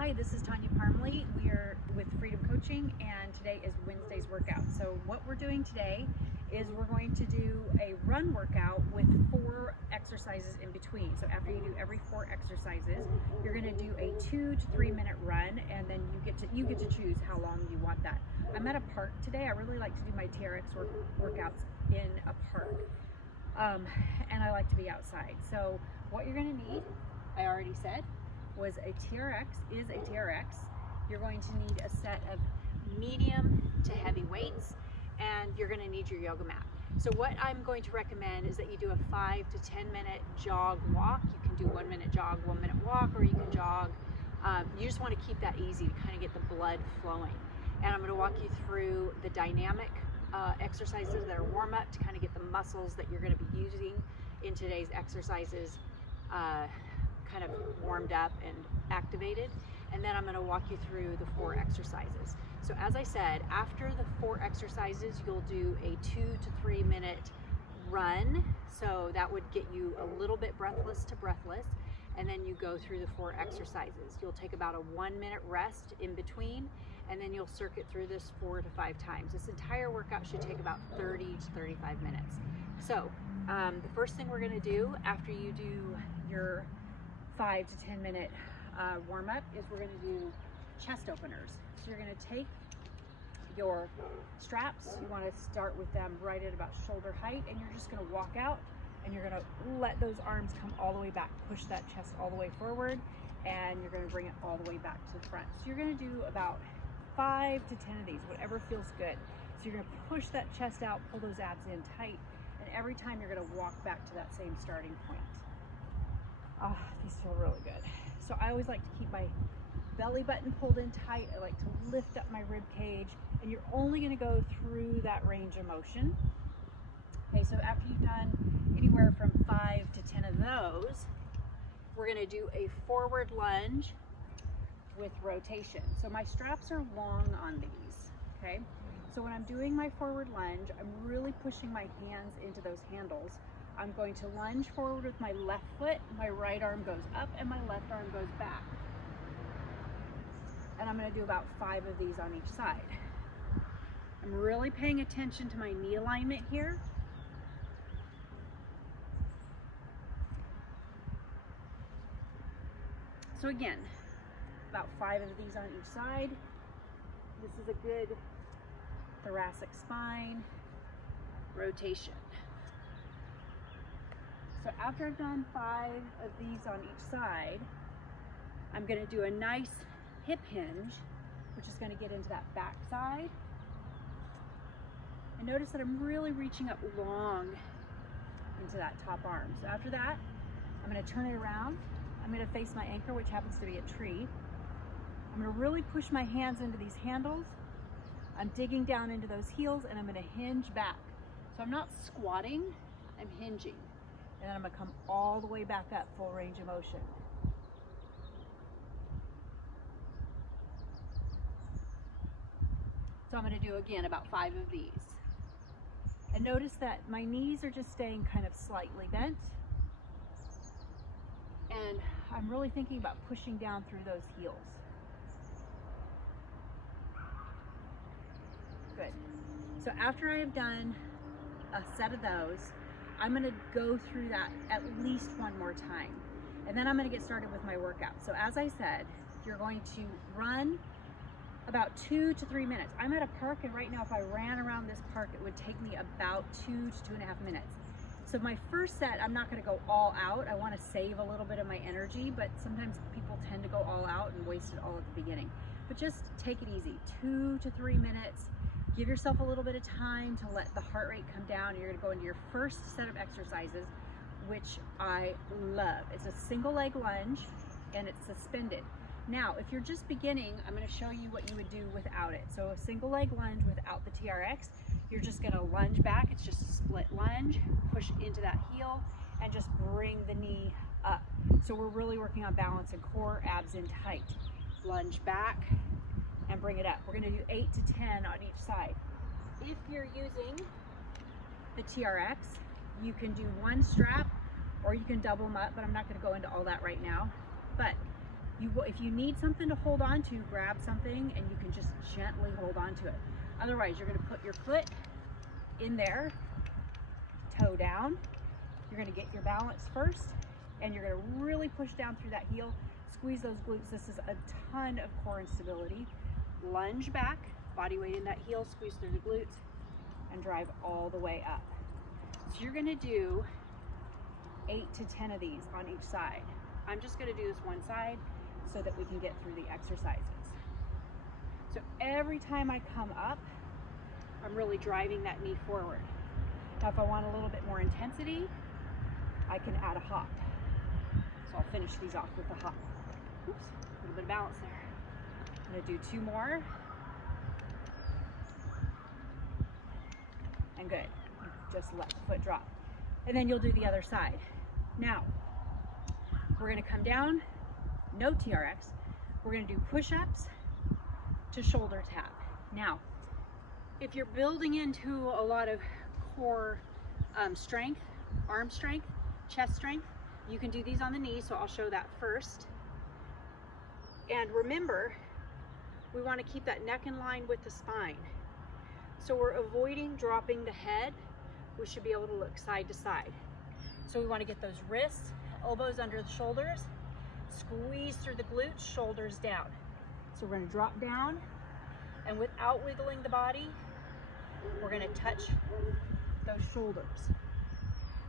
Hi, this is Tanya Parmley. We are with Freedom Coaching, and today is Wednesday's workout. So what we're doing today is we're going to do a run workout with 4 exercises in between. So after you do every 4 exercises, you're going to do a 2 to 3 minute run, and then you get to choose how long you want that. I'm at a park today. I really like to do my TRX workouts in a park, and I like to be outside. So what you're going to need, I already said, is a TRX. You're going to need a set of medium to heavy weights, and you're going to need your yoga mat. So what I'm going to recommend is that you do a 5 to 10 minute jog walk. You can do 1 minute jog, 1 minute walk, or you can jog. You just want to keep that easy to kind of get the blood flowing. And I'm going to walk you through the dynamic exercises that are warm up to kind of get the muscles that you're going to be using in today's exercises kind of warmed up and activated, and then I'm going to walk you through the 4 exercises. So as I said, after the 4 exercises, you'll do a 2 to 3 minute run. So that would get you a little bit breathless to breathless, and then you go through the 4 exercises. You'll take about a 1 minute rest in between, and then you'll circuit through this 4 to 5 times. This entire workout should take about 30 to 35 minutes. So the first thing we're going to do after you do your 5 to 10 minute warm-up is we're going to do chest openers. So you're going to take your straps, you want to start with them right at about shoulder height, and you're just going to walk out and you're going to let those arms come all the way back, push that chest all the way forward, and you're going to bring it all the way back to the front. So you're going to do about 5 to 10 of these, whatever feels good. So you're going to push that chest out, pull those abs in tight, and every time you're going to walk back to that same starting point. These feel really good. So I always like to keep my belly button pulled in tight. I like to lift up my rib cage, and you're only going to go through that range of motion. Okay, so after you've done anywhere from 5 to 10 of those, we're going to do a forward lunge with rotation. So my straps are long on these, okay? So when I'm doing my forward lunge, I'm really pushing my hands into those handles. I'm going to lunge forward with my left foot, my right arm goes up, and my left arm goes back. And I'm going to do about 5 of these on each side. I'm really paying attention to my knee alignment here. So again, about 5 of these on each side. This is a good thoracic spine rotation. So after I've done 5 of these on each side, I'm going to do a nice hip hinge, which is going to get into that back side. And notice that I'm really reaching up long into that top arm. So after that, I'm going to turn it around. I'm going to face my anchor, which happens to be a tree. I'm going to really push my hands into these handles. I'm digging down into those heels, and I'm going to hinge back. So I'm not squatting, I'm hinging. And then I'm going to come all the way back up, full range of motion. So I'm going to do again about 5 of these. And notice that my knees are just staying kind of slightly bent. And I'm really thinking about pushing down through those heels. Good. So after I have done a set of those, I'm going to go through that at least 1 more time, and then I'm going to get started with my workout. So as I said, you're going to run about 2 to 3 minutes. I'm at a park, and right now if I ran around this park, it would take me about 2 to 2.5 minutes. So my first set, I'm not going to go all out. I want to save a little bit of my energy, but sometimes people tend to go all out and waste it all at the beginning. But just take it easy, 2 to 3 minutes. Give yourself a little bit of time to let the heart rate come down. You're going to go into your first set of exercises, which I love. It's a single leg lunge, and it's suspended. Now, if you're just beginning, I'm going to show you what you would do without it. So a single leg lunge without the TRX, you're just going to lunge back. It's just a split lunge, push into that heel, and just bring the knee up. So we're really working on balance and core, abs in tight. Lunge back and bring it up. We're going to do 8 to 10 on each side. If you're using the TRX, you can do 1 strap or you can double them up, but I'm not going to go into all that right now. But If you need something to hold on to, grab something and you can just gently hold on to it. Otherwise, you're gonna put your foot in there, toe down. You're gonna get your balance first, and you're gonna really push down through that heel, squeeze those glutes. This is a ton of core instability. Lunge back, body weight in that heel, squeeze through the glutes, and drive all the way up. So you're gonna do 8 to 10 of these on each side. I'm just gonna do this one side so that we can get through the exercises. So every time I come up, I'm really driving that knee forward. Now if I want a little bit more intensity, I can add a hop. So I'll finish these off with a hop. Oops, a little bit of balance there. I'm gonna do 2 more. And good. Just let the foot drop. And then you'll do the other side. Now, we're gonna come down, no TRX. We're gonna do push-ups to shoulder tap. Now, if you're building into a lot of core strength, arm strength, chest strength, you can do these on the knee, so I'll show that first. And remember, we wanna keep that neck in line with the spine. So we're avoiding dropping the head. We should be able to look side to side. So we wanna get those wrists, elbows under the shoulders, squeeze through the glutes, shoulders down. So we're gonna drop down, and without wiggling the body, we're gonna touch those shoulders.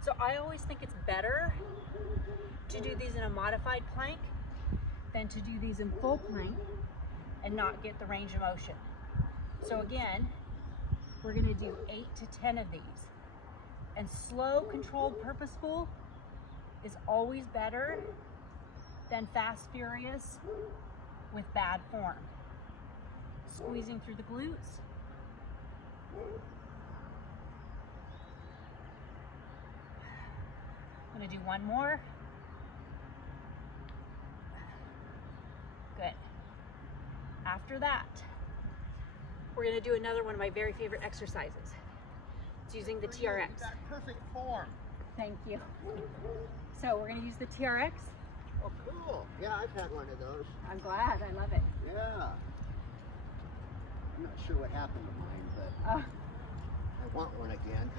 So I always think it's better to do these in a modified plank than to do these in full plank and not get the range of motion. So again, we're gonna do 8 to 10 of these. And slow, controlled, purposeful is always better than fast, furious with bad form. Squeezing through the glutes. I'm gonna do 1 more. Good. After that, we're gonna do another one of my very favorite exercises. It's using the TRX. That perfect form. Thank you. So we're gonna use the TRX. Oh, cool. Yeah, I've had one of those. I'm glad, I love it. Yeah. I'm not sure what happened to mine, but I want one again.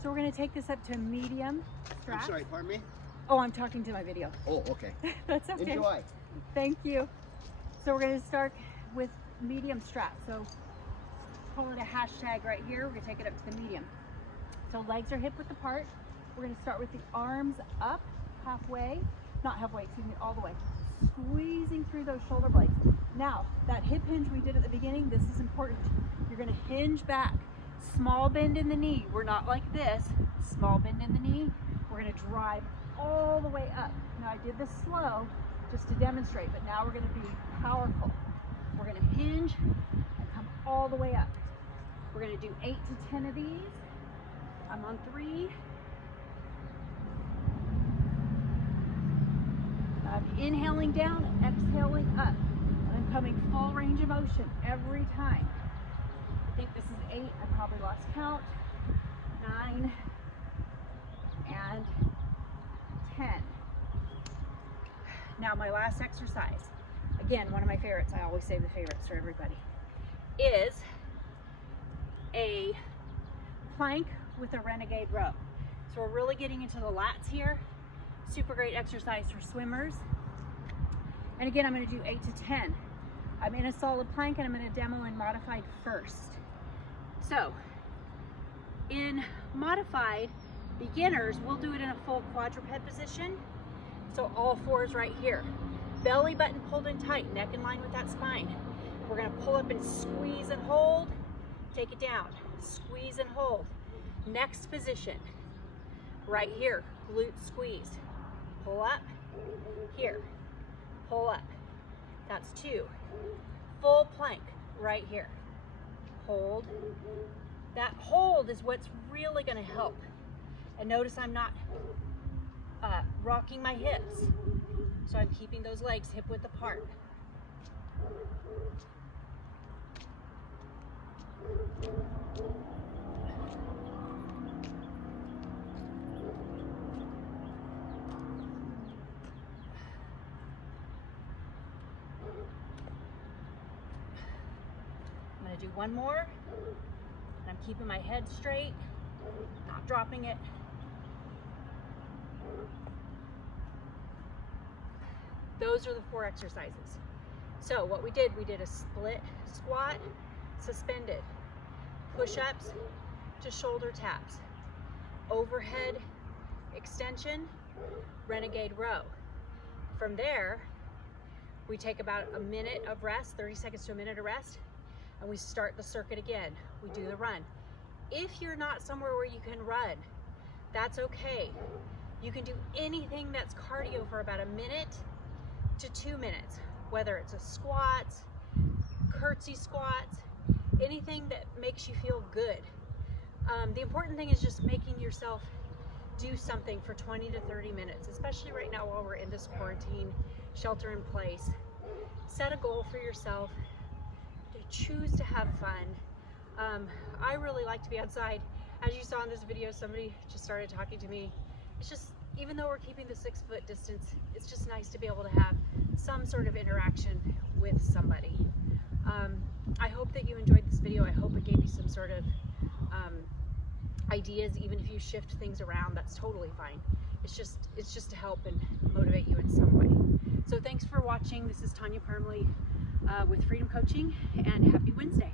So we're gonna take this up to a medium strap. I'm sorry, pardon me? Oh, I'm talking to my video. Oh, okay. That's okay. Enjoy. Thank you. So we're gonna start with medium strap. So call it a hashtag right here. We're gonna take it up to the medium. So legs are hip width apart. We're gonna start with the arms up halfway, not halfway, excuse me, all the way. Squeezing through those shoulder blades. Now, that hip hinge we did at the beginning, this is important. You're gonna hinge back. Small bend in the knee. We're not like this. Small bend in the knee. We're gonna drive all the way up. Now I did this slow just to demonstrate, but now we're gonna be powerful. We're gonna hinge and come all the way up. We're gonna do 8 to 10 of these. I'm on 3. I'm inhaling down and exhaling up. And I'm coming full range of motion every time. I think this is 8. I probably lost count. 9 and 10. Now my last exercise, again, one of my favorites, I always save the favorites for everybody, is a plank with a renegade row. So we're really getting into the lats here. Super great exercise for swimmers. And again, I'm gonna do 8 to 10. I'm in a solid plank and I'm gonna demo in modified first. So, in modified, beginners, we'll do it in a full quadruped position. So all 4s right here. Belly button pulled in tight, neck in line with that spine. We're gonna pull up and squeeze and hold. Take it down, squeeze and hold. Next position, right here, glute squeeze. Pull up, here, pull up. That's 2. Full plank, right here. Hold. That hold is what's really gonna help. And notice I'm not rocking my hips. So I'm keeping those legs hip width apart. One more, and I'm keeping my head straight, not dropping it. Those are the 4 exercises. So what we did a split squat, suspended, push-ups to shoulder taps, overhead extension, renegade row. From there, we take about a minute of rest, 30 seconds to a minute of rest, and we start the circuit again. We do the run. If you're not somewhere where you can run, that's okay. You can do anything that's cardio for about a minute to 2 minutes, whether it's a squat, curtsy squats, anything that makes you feel good. The important thing is just making yourself do something for 20 to 30 minutes, especially right now while we're in this quarantine, shelter in place. Set a goal for yourself. Choose to have fun. I really like to be outside. As you saw in this video, somebody just started talking to me. It's just, even though we're keeping the 6-foot distance, it's just nice to be able to have some sort of interaction with somebody. I hope that you enjoyed this video. I hope it gave you some sort of ideas. Even if you shift things around, that's totally fine. It's just to help and motivate you in some way. So thanks for watching. This is Tanya Parmley with Freedom Coaching, and happy Wednesday.